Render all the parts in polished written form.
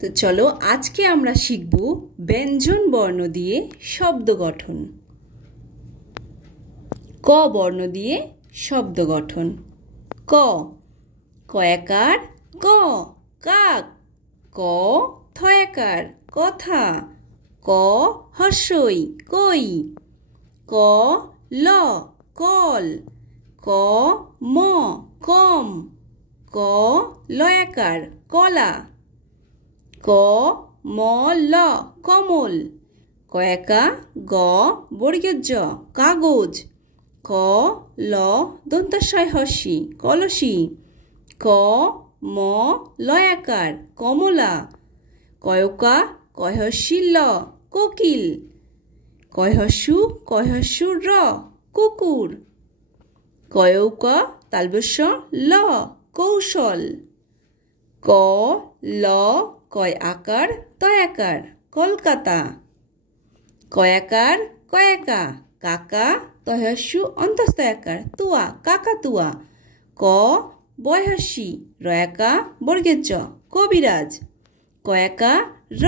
তো চলো আজকে আমরা শিখব ব্যঞ্জন বর্ণ দিয়ে শব্দ গঠন। ক বর্ণ দিয়ে শব্দ গঠন। ক কয়াকার ক কাক। ক থয়াকার কথা। ক হর্ষই কই। ক ল কল। ক ম কম। ক লয়াকার কলা। ক ম ল কমল। কয়াকা গ বর্গের জ কাগজ। ক ল দন্তাশয় হর্ষি কলসি। ক ম লয়াকার কমলা। কয়কা কয়হর্ষি ল কোকিল। কয়হর্ষুর র কুকুর। কয়ৌকা তালবস্য ল কৌশল। ক ল কয় আকার তয়াকার কলকাতা। কয়াকার কয়াকা কাকা তয়স্যু অন্তস্তয়াকার তুয়া কাকাতুয়া। ক বয়হর্ষি রয়াকা বর্গের চ কবিরাজ। কয়াকা র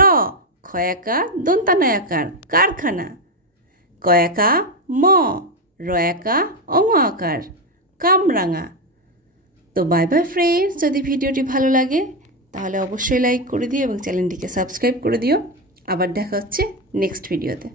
খয়াকা দন্তানয়াকার কারখানা। কয়াকা ম রয়াকা অঙ্গাকার কামরাঙা। তো বাই বাই ফ্রেন্ডস, যদি ভিডিওটি ভালো লাগে তাহলে অবশ্যই লাইক করে দিও এবং চ্যানেলটিকে সাবস্ক্রাইব করে দিও। আবার দেখা হচ্ছে নেক্সট ভিডিওতে।